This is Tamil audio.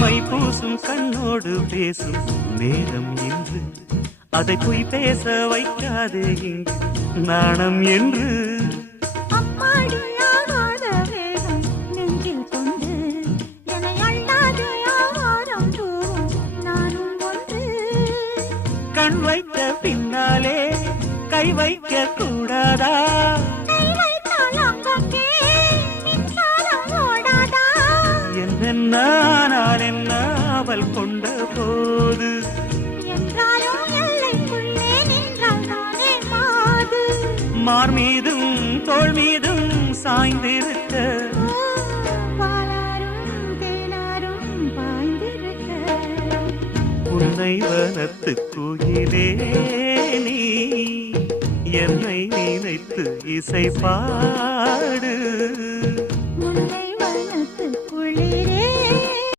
மை பூசும் கண்ணோடு பேசும் நேரம் என்று அதை போய் பேச வைக்காதே இங்கு நாணம் என்று. கண் வைத்த பின்னாலே கை வைக்க கூடாதா? என்னென்னால் என்ன அவள் கொண்ட போது மார் மீதும் தோள் மீதும் சாய்ந்திருக்க உன்னை வனத்து குயிலே நீ என்னை நினைத்து இசை பாடு.